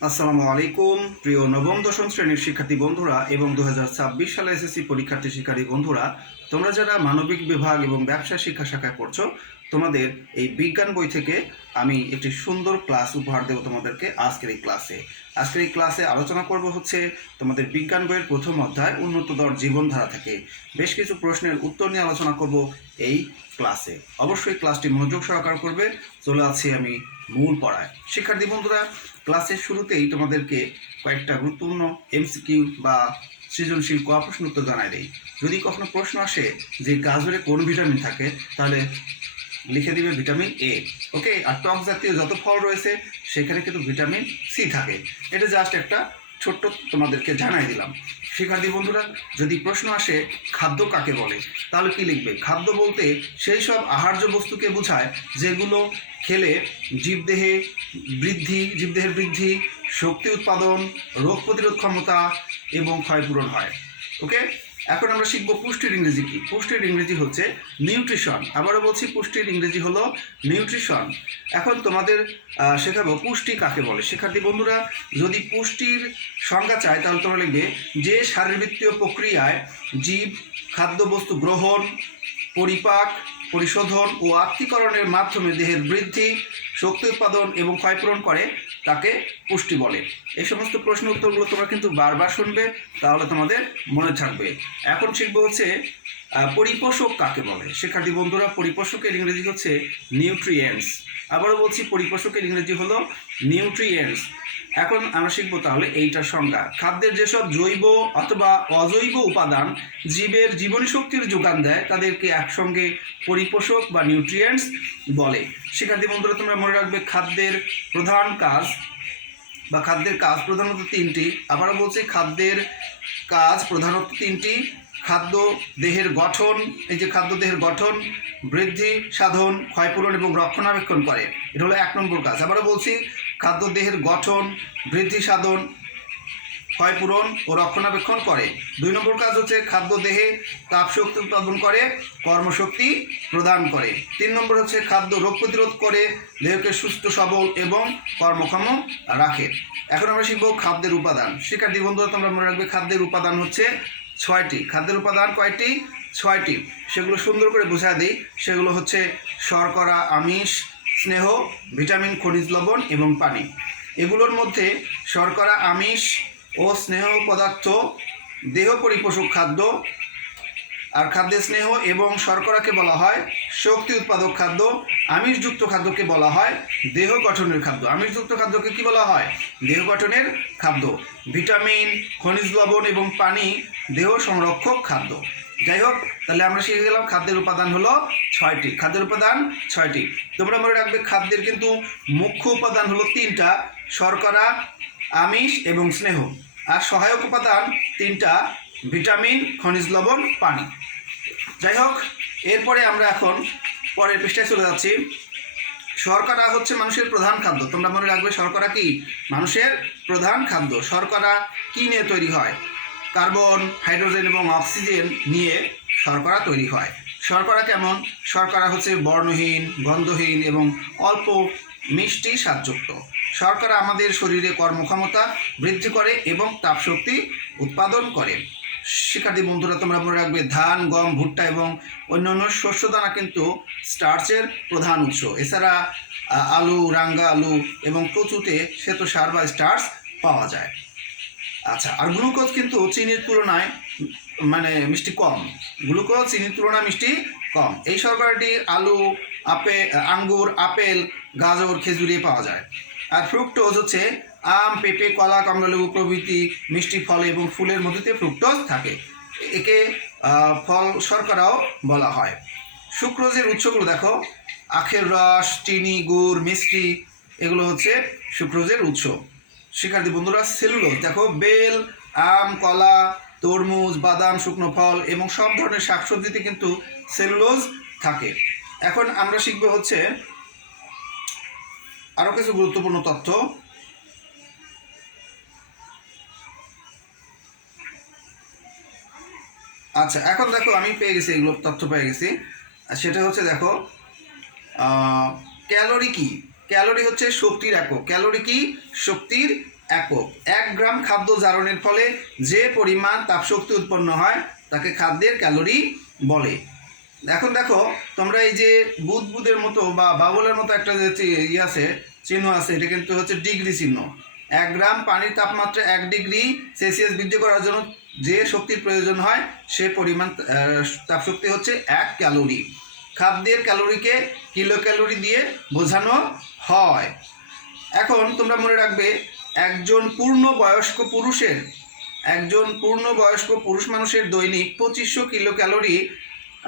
আসসালামু আলাইকুম প্রিয় নবম দশম শ্রেণীর শিক্ষার্থী বন্ধুরা এবং 2026 সালে এসএসসি শিক্ষার্থী বন্ধুরা, তোমরা যারা মানবিক বিভাগ এবং ব্যবসা শিক্ষা শাখায় পড়ছো, তোমাদের এই বিজ্ঞান বই থেকে আমি একটি সুন্দর ক্লাস উপহার দেব তোমাদেরকে। আজকের এই ক্লাসে আলোচনা করব হচ্ছে তোমাদের বিজ্ঞান বইয়ের প্রথম অধ্যায় উন্নততর জীবনধারা থেকে বেশ কিছু প্রশ্নের উত্তর নিয়ে আলোচনা করব এই ক্লাসে। অবশ্যই ক্লাসটি মনোযোগ সহকারে করবে। চলে আছি আমি মূল পড়ায়। শিক্ষার্থী বন্ধুরা, ক্লাসের শুরুতেই তোমাদেরকে কয়েকটা গুরুত্বপূর্ণ এমসিকিউ বা সৃজনশীল ক প্রশ্ন উত্তর জানাই দেই। যদি কখনো প্রশ্ন আসে যে গাজরে কোন ভিটামিন থাকে, তাহলে লিখে দিবে ভিটামিন এ। ওকে, আর টক জাতীয় যত ফল রয়েছে সেখানে কিন্তু ভিটামিন সি থাকে। এটা জাস্ট একটা ছোট্ট তোমাদেরকে জানাই দিলাম। শিক্ষার্থী বন্ধুরা, যদি প্রশ্ন আসে খাদ্য কাকে বলে, তাহলে কি লিখবে? খাদ্য বলতে সেই সব আহার্য বস্তুকে বোঝায় যেগুলো খেলে জীবদেহের বৃদ্ধি, শক্তি উৎপাদন, রোগ প্রতিরোধ ক্ষমতা এবং ক্ষয়পূরণ হয়। ওকে, এখন আমরা শিখবো পুষ্টির ইংরেজি কি। পুষ্টির ইংরেজি হচ্ছে নিউট্রিশন। আবারও বলছি, পুষ্টির ইংরেজি হলো নিউট্রিশন। এখন তোমাদের শেখাবো পুষ্টি কাকে বলে। শিক্ষার্থী বন্ধুরা, যদি পুষ্টির সংজ্ঞা চায় তাহলে তোমরা লিখবে যে শারীরবৃত্তীয় প্রক্রিয়ায় জীব খাদ্যবস্তু গ্রহণ, পরিপাক, পরিশোধন ও আত্তীকরণের মাধ্যমে দেহের বৃদ্ধি, শক্তি উৎপাদন এবং ক্ষয়পূরণ করে তাকে পুষ্টি বলে। এই সমস্ত প্রশ্ন উত্তরগুলো তোমরা কিন্তু বারবার শুনবে, তাহলে তোমাদের মনে থাকবে। এখন শিখবো হচ্ছে পরিপোষক কাকে বলে। শিক্ষার্থী বন্ধুরা, পরিপোষকের ইংরেজি হচ্ছে নিউট্রিয়েন্টস। আবারও বলছি, পরিপোষকের ইংরেজি হলো নিউট্রিয়েন্টস। এখন আমরা শিখবো তাহলে এইটার সংজ্ঞা। খাদ্যের যেসব জৈব অথবা অজৈব উপাদান জীবের জীবনী শক্তির যোগান দেয় তাদেরকে একসঙ্গে পরিপোষক বা নিউট্রিয়েন্টস বলে। শিক্ষার্থী বন্ধুরা, তোমরা মনে রাখবে খাদ্যের কাজ প্রধানত তিনটি। আবারও বলছি, খাদ্যের কাজ প্রধানত তিনটি। খাদ্য দেহের গঠন, খাদ্য দেহের গঠন, বৃদ্ধি সাধন, ক্ষয়পূরণ এবং রক্ষণাবেক্ষণ করে। এটা হলো 1 নম্বর কাজ। আবারও বলছি, খাদ্য দেহের গঠন, বৃদ্ধি সাধন, ক্ষয়পূরণ ও রক্ষণাবেক্ষণ করে। 2 নম্বর কাজ হচ্ছে খাদ্য দেহে তাপশক্তি উৎপাদন করে, কর্মশক্তি প্রদান করে। 3 নম্বর হচ্ছে খাদ্য রোগ প্রতিরোধ করে, দেহকে সুস্থ সবল এবং কর্মক্ষম রাখে। এখন আমরা শিখব খাদ্যের উপাদান। শিক্ষার্থী বন্ধুরা, তোমরা মনে রাখবে খাদ্যের উপাদান হচ্ছে 6টি। খাদ্যের উপাদান কয়টি? 6টি। সেগুলো সুন্দর করে বোঝা দিই। সেগুলো হচ্ছে শর্করা, আমিষ, স্নেহ, ভিটামিন, খনিজ লবণ এবং পানি। এগুলোর মধ্যে শর্করা, আমিষ ও স্নেহ পদার্থ দেহ পরিপোষক খাদ্য। আর খাদ্যের স্নেহ এবং শর্করাকে বলা হয় শক্তি উৎপাদক খাদ্য। আমিষযুক্ত খাদ্যকে বলা হয় দেহ গঠনের খাদ্য। আমিষযুক্ত খাদ্যকে কি বলা হয়? দেহ গঠনের খাদ্য। ভিটামিন, খনিজ লবণ এবং পানি দেহ সংরক্ষক খাদ্য। যাই হোক, তাহলে আমরা শিখে গেলাম খাদ্যের উপাদান হলো 6টি। খাদ্যের উপাদান 6টি। তোমরা মনে রাখবে খাদ্যের কিন্তু মুখ্য উপাদান হলো 3টা: শর্করা, আমিষ এবং স্নেহ। আর সহায়ক উপাদান 3টা: ভিটামিন, খনিজ লবণ, পানি। যাই হোক, এরপরে আমরা এখন পরের পৃষ্ঠায় চলে যাচ্ছি। শর্করা হচ্ছে মানুষের প্রধান খাদ্য। তোমরা মনে রাখবে শর্করা কি? মানুষের প্রধান খাদ্য। শর্করা কি নিয়ে তৈরি হয়? কার্বন, হাইড্রোজেন এবং অক্সিজেন নিয়ে শর্করা তৈরি হয়। শর্করা কেমন? শর্করা হচ্ছে বর্ণহীন, গন্ধহীন এবং অল্প মিষ্টি স্বাদযুক্ত। শর্করা আমাদের শরীরে কর্মক্ষমতা বৃদ্ধি করে এবং তাপশক্তি উৎপাদন করে। শিক্ষার্থী বন্ধুরা, তোমরা মনে রাখবে ধান, গম, ভুট্টা এবং অন্যান্য শস্যদানা কিন্তু স্টার্চের প্রধান উৎস। এছাড়া আলু, রাঙ্গা আলু এবং কচুতে শ্বেতসার বা স্টার্চ পাওয়া যায়। আচ্ছা, আর গ্লুকোজ কিন্তু চিনির তুলনায় মিষ্টি কম। গ্লুকোজ চিনির তুলনায় মিষ্টি কম। এই শর্করাটি আলু, আঙ্গুর, আপেল, গাজর, খেজুরে পাওয়া যায়। আর ফ্রুক্টোজ হচ্ছে আম, পেঁপে, কলা, কমলালেবু প্রভৃতি মিষ্টি ফল এবং ফুলের মধ্যে ফ্রুক্টোজ থাকে। একে ফল শর্করাও বলা হয়। সুক্রোজের উৎসগুলো দেখো: আখের রস, চিনি, গুড়, মিষ্টি, এগুলো হচ্ছে সুক্রোজের উৎস। শিক্ষার্থী বন্ধুরা, সেলুলোজ দেখো: বেল, আম, কলা, তরমুজ, বাদাম, শুকনো ফল এবং সব ধরনের শাকসবজিতে কিন্তু সেলুলোজ থাকে। এখন আমরা শিখবো হচ্ছে আরও কিছু গুরুত্বপূর্ণ তথ্য। আচ্ছা, এখন দেখো আমি পেয়ে গেছি, এগুলো তথ্য পেয়ে গেছি। সেটা হচ্ছে দেখো, ক্যালোরি কি? ক্যালোরি হচ্ছে শক্তির একক। ক্যালোরি কি? শক্তির একক। 1 গ্রাম খাদ্য জারণের ফলে যে পরিমাণ তাপশক্তি উৎপন্ন হয় তাকে খাদ্যের ক্যালোরি বলে। এখন দেখো তোমরা এই যে বুদবুদের মতো বা বাবলের মতো একটা যে আছে চিহ্ন আছে, এটা কিন্তু হচ্ছে ডিগ্রি চিহ্ন। 1 গ্রাম পানির তাপমাত্রা 1 ডিগ্রি সেলসিয়াস বৃদ্ধি করার জন্য যে শক্তির প্রয়োজন হয় সে পরিমাণ তাপশক্তি হচ্ছে 1 ক্যালোরি। খাদ্যের ক্যালোরিকে কিলো ক্যালোরি দিয়ে বোঝানো হয়। এখন তোমরা মনে রাখবে একজন পূর্ণবয়স্ক পুরুষ মানুষের দৈনিক 2500 কিলো ক্যালোরি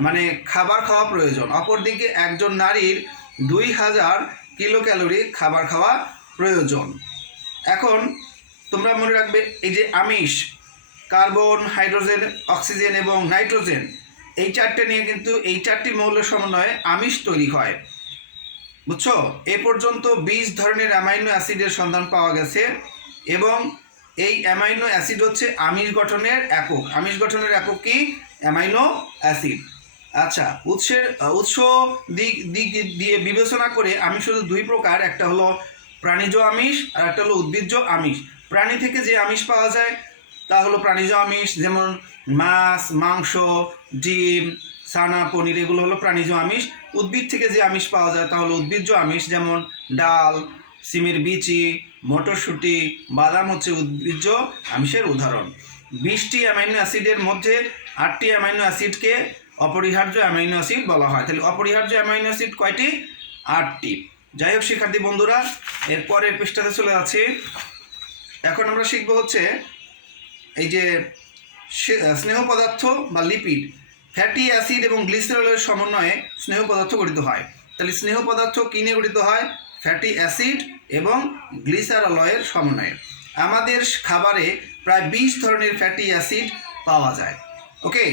মানে খাবার খাওয়া প্রয়োজন। অপরদিকে একজন নারীর 2000 কিলো ক্যালোরি খাবার খাওয়া প্রয়োজন। এখন তোমরা মনে রাখবে এই যে আমিষ, কার্বন, হাইড্রোজেন, অক্সিজেন এবং নাইট্রোজেন, এই চারটে নিয়ে কিন্তু এই চারটি মৌলের সমন্বয়ে আমিষ তৈরি হয়। বুঝছো? এ পর্যন্ত 20 ধরনের অ্যামাইনো অ্যাসিডের সন্ধান পাওয়া গেছে এবং এই অ্যামাইনো অ্যাসিড হচ্ছে আমিষ গঠনের একক। আমিষ গঠনের একক কি? Amino acid. আচ্ছা, উৎস দিক দিয়ে বিবেচনা করে আমিষ হলো 2 প্রকার, একটা হলো প্রাণীজ আমিষ আর একটা হলো উদ্ভিজ্জ আমিষ। প্রাণী থেকে যে আমিষ পাওয়া যায় তা হলো প্রাণীজ আমিষ, যেমন মাছ, মাংস, ডিম, ছানা, পনির, এগুলো হলো প্রাণীজ আমিষ। উদ্ভিদ থেকে যে আমিষ পাওয়া যায় তা হলো উদ্ভিজ্জ আমিষ, যেমন ডাল, সিমের বিচি, মটরশুঁটি, বাদাম হচ্ছে উদ্ভিজ্জ আমিষের উদাহরণ। 20টি অ্যামাইনো অ্যাসিডের মধ্যে 8টি অ্যামাইনো অ্যাসিডকে অপরিহার্য অ্যামাইনো অ্যাসিড বলা হয়। তাহলে অপরিহার্য অ্যামাইনো অ্যাসিড কয়টি? 8টি। যাই হোক শিক্ষার্থী বন্ধুরা, এরপরের পৃষ্ঠাতে চলে যাচ্ছি। এখন আমরা শিখব হচ্ছে এই যে স্নেহ পদার্থ বা লিপিড, ফ্যাটি অ্যাসিড এবং গ্লিসারলের সমন্বয়ে স্নেহ পদার্থ গঠিত হয়। তাহলে স্নেহ পদার্থ কী নিয়ে গঠিত হয়? ফ্যাটি অ্যাসিড এবং গ্লিসারলের সমন্বয়ে। আমাদের খাবারে প্রায় 20 ধরনের ফ্যাটি অ্যাসিড পাওয়া যায়। ওকে,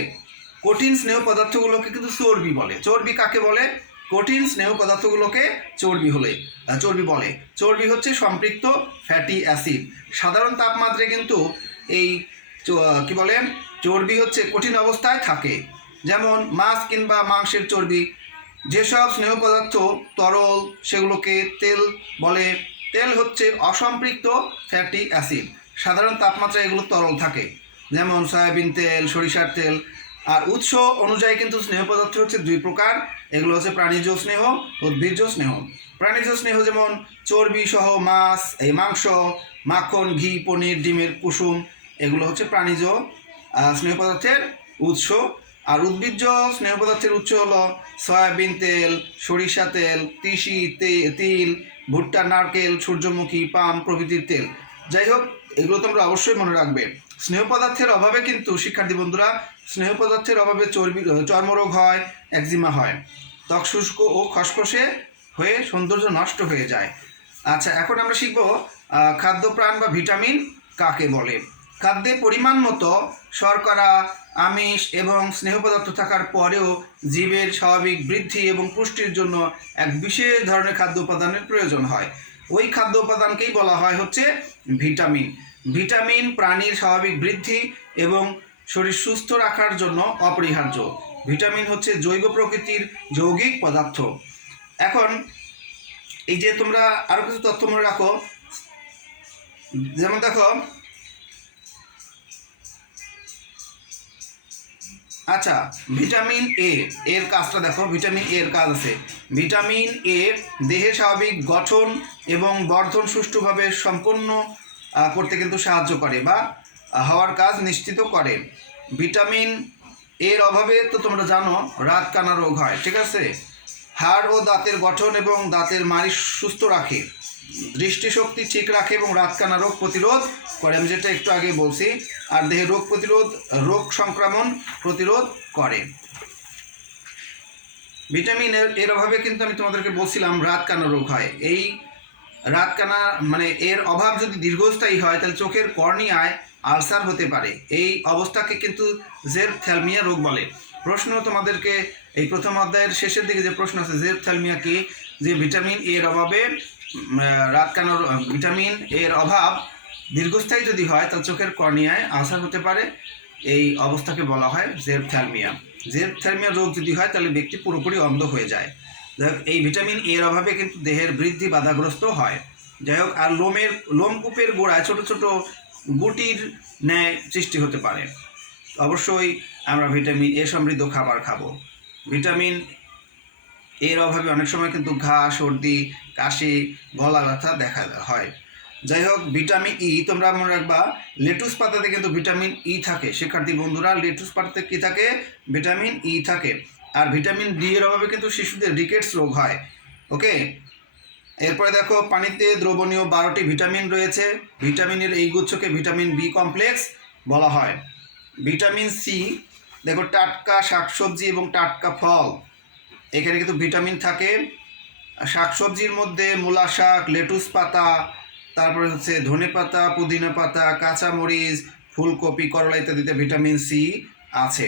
কঠিন স্নেহ পদার্থগুলোকে কিন্তু চর্বি বলে। চর্বি কাকে বলে? কঠিন স্নেহ পদার্থগুলোকে চর্বি বলে। চর্বি হচ্ছে সম্পৃক্ত ফ্যাটি অ্যাসিড। সাধারণ তাপমাত্রায় কিন্তু এই কি বলে চর্বি হচ্ছে কঠিন অবস্থায় থাকে, যেমন মাছ কিংবা মাংসের চর্বি। যেসব স্নেহ পদার্থ তরল সেগুলোকে তেল বলে। তেল হচ্ছে অসম্পৃক্ত ফ্যাটি অ্যাসিড। সাধারণ তাপমাত্রায় এগুলো তরল থাকে, যেমন সয়াবিন তেল, সরিষার তেল। আর উৎস অনুযায়ী কিন্তু স্নেহ পদার্থ হচ্ছে 2 প্রকার। এগুলো হচ্ছে প্রাণীজ স্নেহ, উদ্ভিজ্জ স্নেহ। প্রাণীজ স্নেহ যেমন চর্বি সহ মাছ, মাংস, মাখন, ঘি, পনির, ডিমের কুসুম, এগুলো হচ্ছে প্রাণীজ স্নেহ পদার্থের উৎস। আর উদ্ভিজ্জ স্নেহ পদার্থের উৎস হলো সয়াবিন তেল, সরিষা তেল, তিসি, তিল, ভুট্টা, নারকেল, সূর্যমুখী, পাম প্রভৃতির তেল। যাই হোক, এগুলো তোমরা অবশ্যই মনে রাখবে। স্নেহ পদার্থের অভাবে কিন্তু শিক্ষার্থী বন্ধুরা, স্নেহ পদার্থের অভাবে চর্মরোগ হয়, একজিমা হয়, ত্বক শুষ্ক ও খসখসে হয়ে সৌন্দর্য নষ্ট হয়ে যায়। আচ্ছা, এখন আমরা শিখব খাদ্যপ্রাণ বা ভিটামিন কাকে বলে। খাদ্যে পরিমাণ মতো শর্করা, আমিষ এবং স্নেহ পদার্থ থাকার পরেও জীবের স্বাভাবিক বৃদ্ধি এবং পুষ্টির জন্য এক বিশেষ ধরনের খাদ্য উপাদানের প্রয়োজন হয়। ওই খাদ্য উপাদানকেই বলা হয় হচ্ছে ভিটামিন। ভিটামিন প্রাণীর স্বাভাবিক বৃদ্ধি এবং শরীর সুস্থ রাখার জন্য অপরিহার্য। ভিটামিন হচ্ছে জৈব প্রকৃতির যৌগিক পদার্থ। এখন এই যে তোমরা আরও কিছু তথ্য মনে রাখো, যেমন দেখো, আচ্ছা, ভিটামিন এর কাজটা দেখো। ভিটামিন এর কাজ আছে। ভিটামিন এ দেহের স্বাভাবিক গঠন এবং বর্ধন সুষ্ঠুভাবে সম্পন্ন করতে কিন্তু সাহায্য করে বা হওয়ার কাজ নিশ্চিত করে। ভিটামিন এর অভাবে তো তোমরা জানো রাতকানা রোগ হয়, ঠিক আছে। হাড় ও দাঁতের গঠন এবং দাঁতের মাড়ি সুস্থ রাখে, দৃষ্টিশক্তি ঠিক রাখে এবং রাতকানা রোগ প্রতিরোধ করে, আমি যেটা একটু আগে বলছি। আর দেহে রোগ সংক্রমণ প্রতিরোধ করে। ভিটামিন এর অভাবে কিন্তু আমি তোমাদেরকে বলছিলাম রাতকানা রোগ হয়। এই রাতকানা মানে এর অভাব যদি দীর্ঘস্থায়ী হয় তাহলে চোখের কর্নিয়ায় আলসার হতে পারে। এই অবস্থাকে কিন্তু জেরথ্যালমিয়া রোগ বলে। প্রশ্ন তোমাদেরকে এই প্রথম অধ্যায়ের শেষের দিকে যে প্রশ্ন আছে, জেরথ্যালমিয়া কি? যে ভিটামিন এর অভাবে ভিটামিন এর অভাব দীর্ঘস্থায়ী যদি হয় তাহলে চোখের কর্নিয়ায় আলসার হতে পারে। এই অবস্থাকে বলা হয় জেরথ্যালমিয়া। জেরথ্যালমিয়া রোগ যদি হয় তাহলে ব্যক্তি পুরোপুরি অন্ধ হয়ে যায়। এই ভিটামিন এর অভাবে কিন্তু দেহের বৃদ্ধি বাধাগ্রস্ত হয়। যাই হোক, আর লোমকূপের গোড়ায় ছোট ছোট গুটির ন্যায় সৃষ্টি হতে পারে। অবশ্যই আমরা ভিটামিন এ সমৃদ্ধ খাবার খাবো। ভিটামিন এর অভাবে অনেক সময় কিন্তু ঘা, সর্দি, কাশি, গলা ব্যথা দেখা হয়। যাই হোক, ভিটামিন ই তোমরা মনে রাখবা, লেটুস পাতাতে কিন্তু ভিটামিন ই থাকে। শিক্ষার্থী বন্ধুরা, লেটুস পাতাতে কী থাকে? ভিটামিন ই থাকে। আর ভিটামিন ডি এর অভাবে কিন্তু শিশুদের রিকেটস রোগ হয়। ওকে, এরপরে দেখো, পানিতে দ্রবণীয় 12টি ভিটামিন রয়েছে। ভিটামিনের এই গুচ্ছকে ভিটামিন বি কমপ্লেক্স বলা হয়। ভিটামিন সি, দেখো, টাটকা শাকসবজি এবং টাটকা ফল, এখানে কিন্তু ভিটামিন থাকে। শাকসবজির মধ্যে মূলা শাক, লেটুস পাতা, তারপরে হচ্ছে ধনে পাতা, পুদিনা পাতা, কাঁচামরিচ, ফুলকপি, করলা ইত্যাদিতে ভিটামিন সি আছে।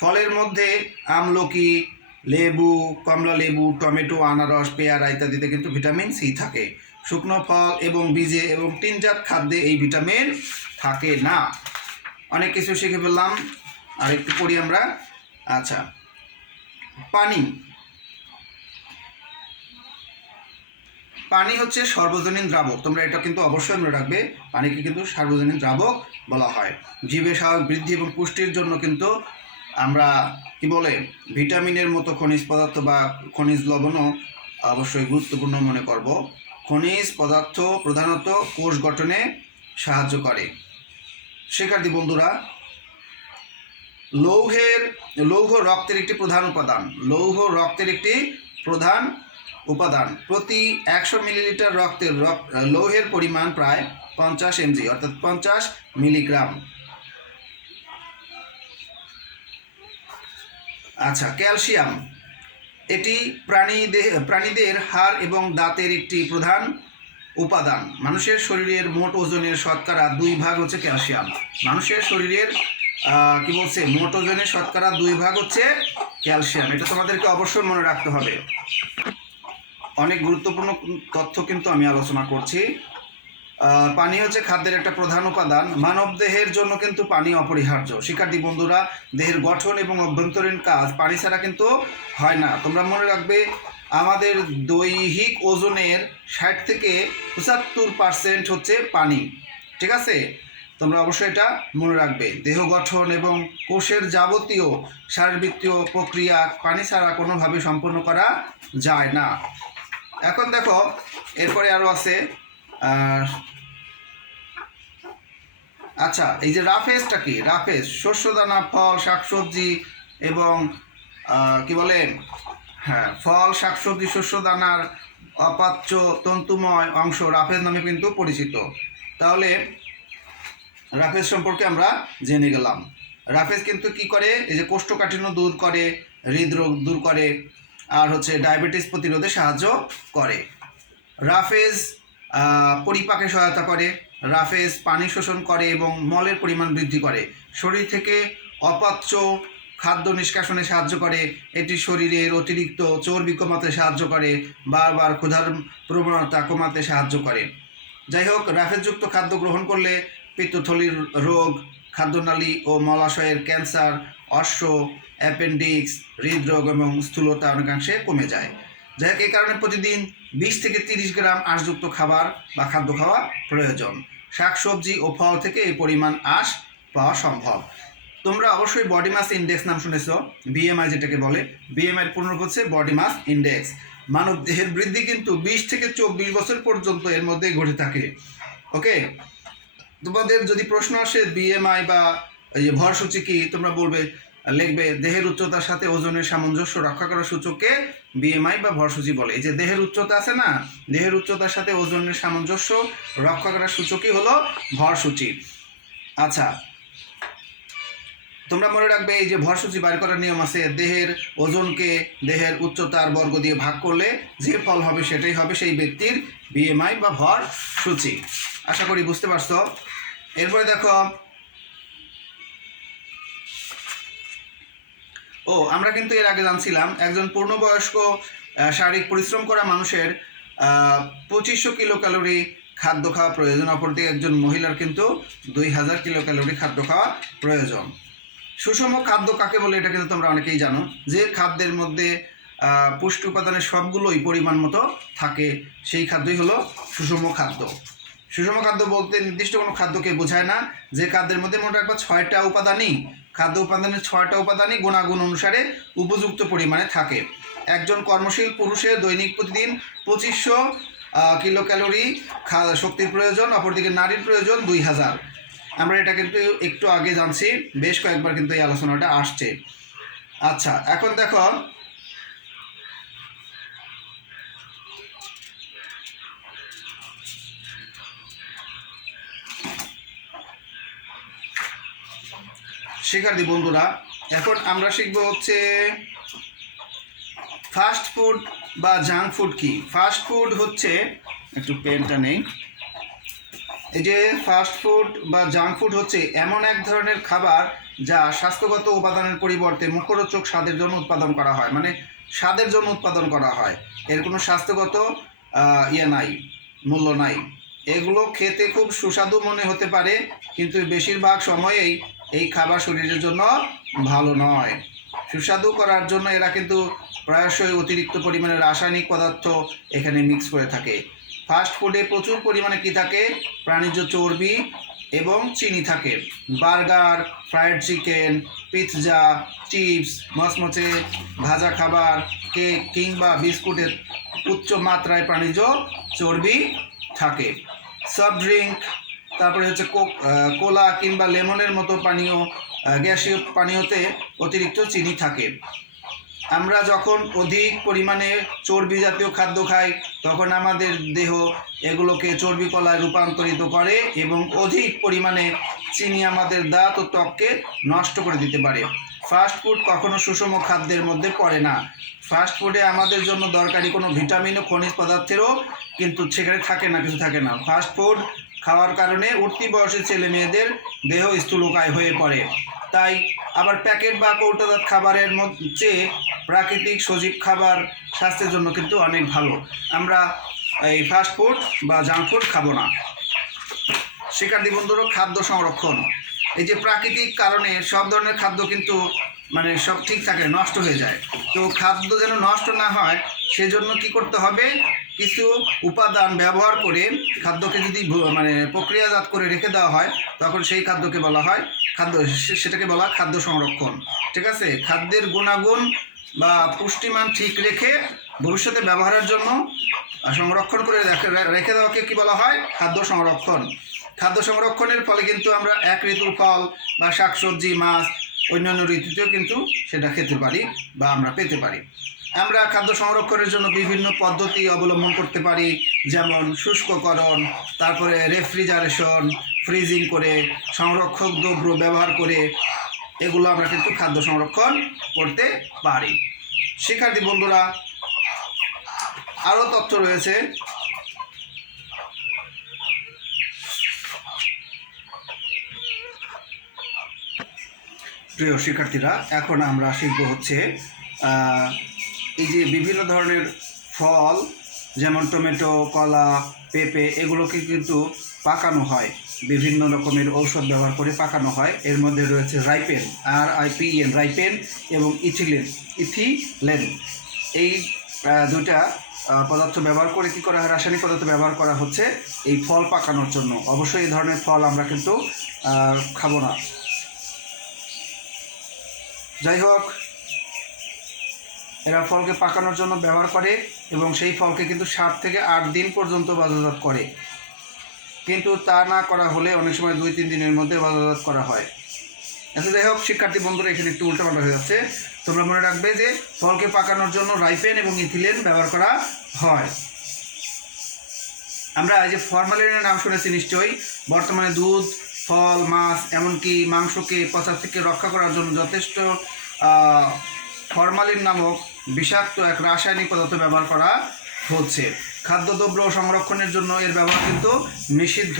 ফলের মধ্যে আমলকি, লেবু, কমলা লেবু, টমেটো, আনারস, পেয়ারা ইত্যাদিতে কিন্তু ভিটামিন সি থাকে। শুকনো ফল এবং বীজে এবং টিনজাত খাদ্যে এই ভিটামিন থাকে না। অনেক কিছু শিখে ফেললাম, আর একটু পড়ি আমরা। আচ্ছা, পানি পানি হচ্ছে সর্বজনীন দ্রাবক। তোমরা এটা কিন্তু অবশ্যই মনে রাখবে, পানিকে কিন্তু সার্বজনীন দ্রাবক বলা হয়। জীবের স্বাভাবিক বৃদ্ধি এবং পুষ্টির জন্য কিন্তু আমরা কি বলে ভিটামিনের মতো খনিজ পদার্থ বা খনিজ লবণও অবশ্যই গুরুত্বপূর্ণ মনে করব। খনিজ পদার্থ প্রধানত কোষ গঠনে সাহায্য করে। শিক্ষার্থী বন্ধুরা, লৌহ রক্তের একটি প্রধান উপাদান। লৌহ রক্তের একটি প্রধান উপাদান। প্রতি 100 মিলিলিটার লৌহের পরিমাণ প্রায় 50 mg, অর্থাৎ 50 মিলিগ্রাম। আচ্ছা, ক্যালসিয়াম, এটি প্রাণীদের হাড় এবং দাঁতের একটি প্রধান উপাদান। মানুষের শরীরের মোট ওজনের শতকরা 2 ভাগ হচ্ছে ক্যালসিয়াম। মানুষের শরীরের মোট ওজনের শতকরা 2 ভাগ হচ্ছে ক্যালসিয়াম। এটা তোমাদেরকে অবশ্যই মনে রাখতে হবে। অনেক গুরুত্বপূর্ণ তথ্য কিন্তু আমি আলোচনা করছি। পানি হচ্ছে খাদ্যের একটা প্রধান উপাদান। মানব দেহের জন্য কিন্তু পানি অপরিহার্য। শিক্ষার্থী বন্ধুরা, দেহের গঠন এবং অভ্যন্তরীণ কাজ পানি ছাড়া কিন্তু হয় না। তোমরা মনে রাখবে, আমাদের দৈহিক ওজনের 60 থেকে 75% হচ্ছে পানি। ঠিক আছে, তোমরা অবশ্যই এটা মনে রাখবে। দেহ গঠন এবং কোষের যাবতীয় শারীরবৃত্তীয় প্রক্রিয়া পানি ছাড়া কোনোভাবে সম্পন্ন করা যায় না। এখন দেখো, এরপরে আরও আছে। আচ্ছা, এই যে রাফেজটা কি? রাফেজ শস্যদানা, ফল, শাকসবজি এবং ফল, শাকসবজি, শস্যদানার অপাচ্য তন্তুময় অংশ রাফেজ নামে কিন্তু পরিচিত। তাহলে রাফেজ সম্পর্কে আমরা জেনে গেলাম। রাফেজ কিন্তু কি করে? এই যে কোষ্ঠকাঠিন্য দূর করে, হৃদরোগ দূর করে, আর হচ্ছে ডায়াবেটিস প্রতিরোধে সাহায্য করে। রাফেজ পরিপাকে সহায়তা করে। রাফেজ পানি শোষণ করে এবং মলের পরিমাণ বৃদ্ধি করে। শরীর থেকে অপাচ্য খাদ্য নিষ্কাশনে সাহায্য করে। এটি শরীরের অতিরিক্ত চর্বি কমাতে সাহায্য করে, বারবার ক্ষুধার প্রবণতা কমাতে সাহায্য করে। যাই হোক, রাফেজযুক্ত খাদ্য গ্রহণ করলে পিত্তথলির রোগ, খাদ্যনালী ও মলাশয়ের ক্যান্সার, অশ্ব, অ্যাপেন্ডিক্স, হৃদরোগ এবং স্থূলতা অনেকাংশে কমে যায়। যাই হোক, এই কারণে প্রতিদিন 20 থেকে 30 গ্রাম আঁশযুক্ত খাবার বা খাদ্য খাওয়া প্রয়োজন। শাকসবজি ও ফল থেকে এই পরিমাণ আঁশ পাওয়া সম্ভব। তোমরা অবশ্যই বডি মাস ইন্ডেক্স নাম শুনেছ, বিএমআই যেটাকে বলে। বিএমআই পূর্ণ হচ্ছে বডি মাস ইন্ডেক্স। মানব দেহের বৃদ্ধি কিন্তু 20 থেকে 24 বছর পর্যন্ত এর মধ্যেই ঘটে থাকে। ওকে, তোমাদের যদি প্রশ্ন আসে বিএমআই বা এই যে ভরসূচি কি, তোমরা লিখবে দেহের উচ্চতার সাথে ওজনের সামঞ্জস্য রক্ষা করার সূচককে বিএমআই বা ভরসূচি বলে। এই যে দেহের উচ্চতা আছে না, দেহের উচ্চতার সাথে ওজনের সামঞ্জস্য রক্ষা করার সূচকই হলো ভরসূচি। আচ্ছা, তোমরা মনে রাখবে, এই যে ভরসূচি বাইর করার নিয়ম আছে, দেহের ওজনকে দেহের উচ্চতার বর্গ দিয়ে ভাগ করলে যে ফল হবে সেটাই হবে সেই ব্যক্তির বিএমআই বা ভরসূচি। আশা করি বুঝতে পারছো। এরপরে দেখো, আমরা কিন্তু এর আগে জানছিলাম একজন পূর্ণবয়স্ক শারীরিক পরিশ্রম করা মানুষের 2500 কিলো ক্যালোরি খাদ্য খাওয়া প্রয়োজন। অপরদিকে একজন মহিলার কিন্তু 2000 কিলো ক্যালোরি খাদ্য খাওয়া প্রয়োজন। সুষম খাদ্য কাকে বলে এটা কিন্তু তোমরা অনেকেই জানো, যে খাদ্যের মধ্যে পুষ্টি উপাদানের সবগুলোই পরিমাণ মতো থাকে, সেই খাদ্যই হলো সুষম খাদ্য। সুষম খাদ্য বলতে নির্দিষ্ট কোনো খাদ্যকে বোঝায় না, যে খাদ্যের মধ্যে মোট রাখবা 6টা উপাদানই, খাদ্য উপাদানের 6টা উপাদানই গুণাগুণ অনুসারে উপযুক্ত পরিমাণে থাকে। একজন কর্মশীল পুরুষের দৈনিক প্রতিদিন 2500 কিলো ক্যালোরি শক্তির প্রয়োজন, অপরদিকে নারীর প্রয়োজন 2000। আমরা এটা কিন্তু একটু আগে জানছি, বেশ কয়েকবার কিন্তু এই আলোচনাটা আসছে। আচ্ছা, এখন দেখো শিক্ষার্থী বন্ধুরা, এখন আমরা শিখবো হচ্ছে ফাস্ট ফুড বা জাঙ্ক ফুড কি। ফাস্ট ফুড হচ্ছে, একটু পেনটা নেই, এই যে ফাস্ট ফুড বা জাঙ্ক ফুড হচ্ছে এমন এক ধরনের খাবার যা স্বাস্থ্যগত উপাদানের পরিবর্তে মুখরোচক স্বাদের জন্য উৎপাদন করা হয়, মানে স্বাদের জন্য উৎপাদন করা হয়, এর কোনো স্বাস্থ্যগত নাই, মূল্য নাই। এগুলো খেতে খুব সুস্বাদু মনে হতে পারে, কিন্তু বেশিরভাগ সময়েই এই খাবার শরীরের জন্য ভালো নয়। সুস্বাদু করার জন্য এরা কিন্তু প্রায়শই অতিরিক্ত পরিমাণে রাসায়নিক পদার্থ এখানে মিক্স করে থাকে। ফাস্ট ফুডে প্রচুর পরিমাণে কি থাকে? প্রাণীজ চর্বি এবং চিনি থাকে। Burger, fried chicken, pizza, chips, মচমচে ভাজা খাবার, কেক কিংবা বিস্কুটের উচ্চ মাত্রায় প্রাণীজ চর্বি থাকে। সফট ড্রিঙ্ক, তারপরে হচ্ছে কোলা কিংবা লেমনের মতো পানীয়, গ্যাসীয় পানীয়তে অতিরিক্ত চিনি থাকে। আমরা যখন অধিক পরিমাণে চর্বি জাতীয় খাদ্য খাই তখন আমাদের দেহ এগুলোকে চর্বি কলায় রূপান্তরিত করে এবং অধিক পরিমাণে চিনি আমাদের দাঁত ও ত্বককে নষ্ট করে দিতে পারে। ফাস্ট ফুড কখনো সুষম খাদ্যের মধ্যে পড়ে না। ফাস্ট ফুডে আমাদের জন্য দরকারি কোনো ভিটামিন ও খনিজ পদার্থেরও কিন্তু সেখানে থাকে না, কিছু থাকে না। ফাস্ট ফুড খাওয়ার কারণে উঠতি বয়সী ছেলে মেয়েদের দেহ স্থূলকায় হয়ে পড়ে। তাই আবার প্যাকেট বা কৌটোজাত খাবারের মধ্যে প্রাকৃতিক সজীব খাবার স্বাস্থ্যের জন্য কিন্তু অনেক ভালো। আমরা এই ফাস্ট ফুড বা জাঙ্ক ফুড খাবো না। শিক্ষার্থী বন্ধুরা, খাদ্য সংরক্ষণ, এই যে প্রাকৃতিক কারণে সব ধরনের খাদ্য কিন্তু মানে সব ঠিক থাকে, নষ্ট হয়ে যায়। তো খাদ্য যেন নষ্ট না হয় সেজন্য কি করতে হবে? কিছু উপাদান ব্যবহার করে খাদ্যকে যদি মানে প্রক্রিয়াজাত করে রেখে দেওয়া হয় তখন সেই খাদ্যকে বলা হয় সেটাকে বলা খাদ্য সংরক্ষণ। ঠিক আছে? খাদ্যের গুণাগুণ বা পুষ্টিমান ঠিক রেখে ভবিষ্যতে ব্যবহারের জন্য সংরক্ষণ করে রেখে দেওয়াকে কি বলা হয়? খাদ্য সংরক্ষণ। খাদ্য সংরক্ষণের ফলে কিন্তু আমরা এক ঋতুর ফল বা শাকসবজি, মাছ অন্যান্য ঋতুতেও কিন্তু সেটা খেতে পারি বা আমরা পেতে পারি। আমরা খাদ্য সংরক্ষণের জন্য বিভিন্ন পদ্ধতি অবলম্বন করতে পারি, যেমন শুষ্ককরণ, তারপরে রেফ্রিজারেশন, ফ্রিজিং করে, সংরক্ষক দ্রব্য ব্যবহার করে এগুলো আমরা কিন্তু খাদ্য সংরক্ষণ করতে পারি। শিক্ষার্থী বন্ধুরা, আরও তথ্য রয়েছে। প্রিয় শিক্ষার্থীরা, এখন আমরা শিখব হচ্ছে এই যে বিভিন্ন ধরনের ফল, যেমন টমেটো, কলা, পেঁপে, এগুলোকে কিন্তু পাকানো হয়, বিভিন্ন রকমের ঔষধ ব্যবহার করে পাকানো হয়। এর মধ্যে রয়েছে রাইপেন, RIPEN, রাইপেন এবং ইথিলেন। এই দুটা পদার্থ ব্যবহার করে কি করা হয়? রাসায়নিক পদার্থ ব্যবহার করা হচ্ছে এই ফল পাকানোর জন্য। অবশ্যই এই ধরনের ফল আমরা কিন্তু খাবো না। যাই হোক, এরা ফলকে পাকানোর জন্য ব্যবহার করে এবং সেই ফলকে কিন্তু 7 থেকে 8 দিন পর্যন্ত বাজারজাত করে, কিন্তু তা না করা হলে অনেক সময় 2-3 দিনের মধ্যে বাজারজাত করা হয়। আচ্ছা, যাই হোক শিক্ষার্থী বন্ধুরা, এখানে একটু উল্টাপাল্টা হয়ে যাচ্ছে। তোমরা মনে রাখবে যে ফলকে পাকানোর জন্য রাইপেন এবং ইথিলেন ব্যবহার করা হয়। আমরা এই যে ফরমালিনের নাম শুনেছি নিশ্চয়ই। বর্তমানে দুধ, ফল, মাছ, এমনকি মাংসকে পচা থেকে রক্ষা করার জন্য যথেষ্ট ফরমালিন নামক বিষাক্ত এক রাসায়নিক পদার্থ ব্যবহার করা হচ্ছে। খাদ্যদ্রব্য সংরক্ষণের জন্য এর ব্যবহার কিন্তু নিষিদ্ধ।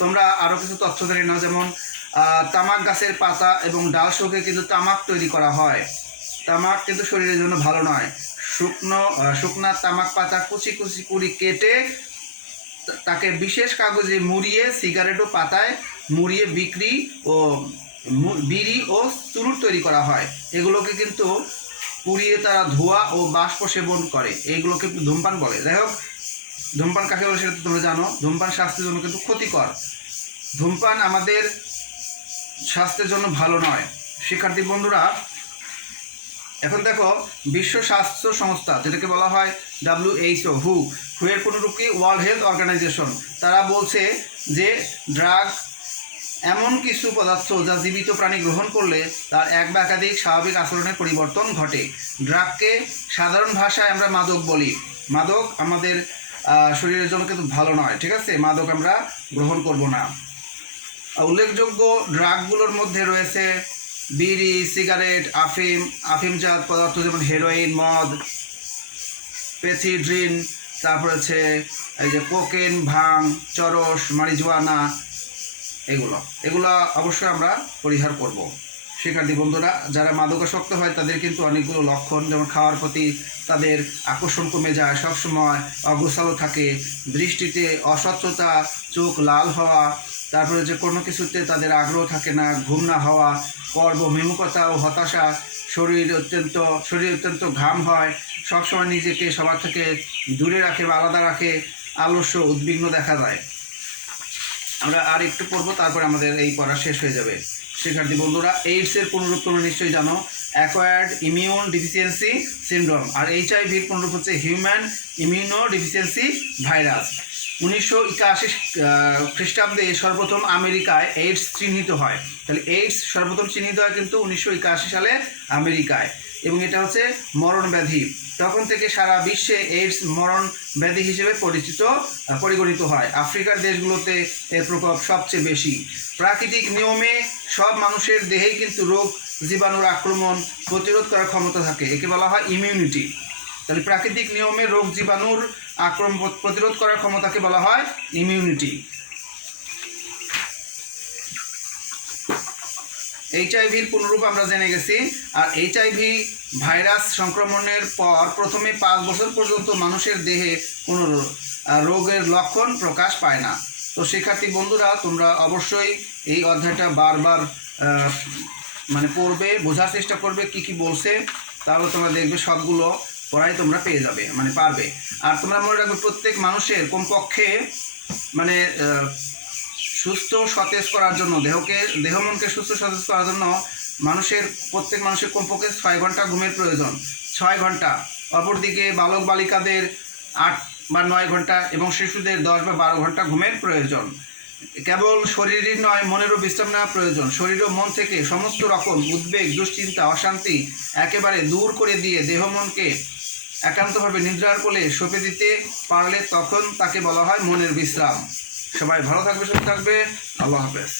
তোমরা আরও কিছু তথ্য জেনে নাও, যেমন তামাক গাছের পাতা এবং ডাল শুকিয়ে কিন্তু তামাক তৈরি করা হয়। তামাক কিন্তু শরীরের জন্য ভালো নয়। শুকনা তামাক পাতা কুচি কুচি করে কেটে তাকে বিশেষ কাগজে মুড়িয়ে সিগারেট ও পাতায় মুড়িয়ে বিড়ি ও চুরুট তৈরি করা হয়। এগুলোকে কিন্তু পুড়িয়ে তারা ধোঁয়া ও বাষ্প সেবন করে, এইগুলোকে ধূমপান বলে। যাই হোক, ধূমপান কাকে বলে সেটা তো তোমরা জানো। ধূমপান স্বাস্থ্যের জন্য কিন্তু ক্ষতিকর। ধূমপান আমাদের স্বাস্থ্যের জন্য ভালো নয়। শিক্ষার্থী বন্ধুরা, এখন দেখো, বিশ্ব স্বাস্থ্য সংস্থা, যেটাকে বলা হয় WHO, হু এর পুনরূপ কি ওয়ার্ল্ড হেলথ অর্গানাইজেশন, তারা বলছে যে ড্রাগ এমন কিছু পদার্থ যা জীবিত প্রাণী গ্রহণ করলে তার এক বা একাধিক স্বাভাবিক আচরণের পরিবর্তন ঘটে। ড্রাগকে সাধারণ ভাষায় আমরা মাদক বলি। মাদক আমাদের শরীরের জন্য কিন্তু ভালো নয়, ঠিক আছে? মাদক আমরা গ্রহণ করব না। উল্লেখযোগ্য ড্রাগগুলোর মধ্যে রয়েছে বিড়ি, সিগারেট, আফিমজাত পদার্থ যেমন হেরোইন, মদ, পেথিড্রিন, তারপর হচ্ছে এই যে কোকেন, ভাং, চরস, মারিজুয়ানা, এগুলো অবশ্যই আমরা পরিহার করব। শিক্ষার্থী বন্ধুরা, যারা মাদকাসক্ত হয় তাদের কিন্তু অনেকগুলো লক্ষণ, যেমন খাওয়ার প্রতি তাদের আকর্ষণ কমে যায়, সবসময় অগ্রসর থাকে, দৃষ্টিতে অস্বচ্ছতা, চোখ লাল হওয়া, তারপরে যে কোনো কিছুতে তাদের আগ্রহ থাকে না, ঘুম না হওয়া, কর্মবিমুখতা ও হতাশা, শরীর অত্যন্ত ঘাম হয়, সবসময় নিজেকে সবার থেকে দূরে রাখে বা আলাদা রাখে, আলস্য, উদ্বিগ্ন দেখা যায়। আমরা আর একটু পড়বো, তারপরে আমাদের এই পড়া শেষ হয়ে যাবে। শিক্ষার্থী বন্ধুরা, এইডসের পুনরূপ তোমরা নিশ্চয়ই জানো, অ্যাকোয়ার্ড ইমিউন ডিফিসিয়েন্সি সিনড্রোম। আর HIV-র পুনরূপ হচ্ছে হিউম্যান ইমিউনো ডিফিসিয়েন্সি ভাইরাস। 1981 খ্রিস্টাব্দে সর্বপ্রথম আমেরিকায় এইডস চিহ্নিত হয়। তাহলে এইডস সর্বপ্রথম চিহ্নিত হয় কিন্তু 1981 সালে আমেরিকায়, এবং এটা হচ্ছে মরণ ব্যাধি। তখন থেকে সারা বিশ্বে এইডস মরণ ব্যাধি হিসেবে পরিগণিত হয়। আফ্রিকার দেশগুলোতে এর প্রকোপ সবচেয়ে বেশি। প্রাকৃতিক নিয়মে সব মানুষের দেহেই কিন্তু রোগ জীবাণুর আক্রমণ প্রতিরোধ করার ক্ষমতা থাকে, একে বলা হয় ইমিউনিটি। তাহলে প্রাকৃতিক নিয়মে রোগ জীবাণুর আক্রমণ প্রতিরোধ করার ক্ষমতাকে বলা হয় ইমিউনিটি। HIV-র পুনরূপ আমরা জেনে গেছি। আর HIV ভাইরাস সংক্রমণের পর প্রথমে 5 বছর পর্যন্ত মানুষের দেহে কোনো রোগের লক্ষণ প্রকাশ পায় না। তো শিক্ষার্থী বন্ধুরা, তোমরা অবশ্যই এই অধ্যায়টা বারবার পড়বে, বোঝার চেষ্টা করবে কি কি বলছে, তাহলে তোমরা দেখবে সবগুলো পড়াই তোমরা পেয়ে যাবে, পারবে। আর তোমরা মনে রাখবে, প্রত্যেক মানুষের কমপক্ষে সুস্থ সতেজ করার জন্য, দেহ মনকে সুস্থ সতেজ করার জন্য প্রত্যেক মানুষের কমপক্ষে 6 ঘন্টা ঘুমের প্রয়োজন, 6 ঘন্টা। অপরদিকে বালক বালিকাদের 8 বা 9 ঘন্টা এবং শিশুদের 10 বা 12 ঘন্টা ঘুমের প্রয়োজন। কেবল শরীরই নয়, মনেরও বিশ্রাম নেওয়া প্রয়োজন। শরীর ও মন থেকে সমস্ত রকম উদ্বেগ, দুশ্চিন্তা, অশান্তি একেবারে দূর করে দিয়ে দেহ মনকে একান্তভাবে নিদ্রার কোলে সঁপে দিতে পারলে তখন তাকে বলা হয় মনের বিশ্রাম। সবাই ভালো থাকবে, সুস্থ থাকবে। আল্লাহ হাফেজ।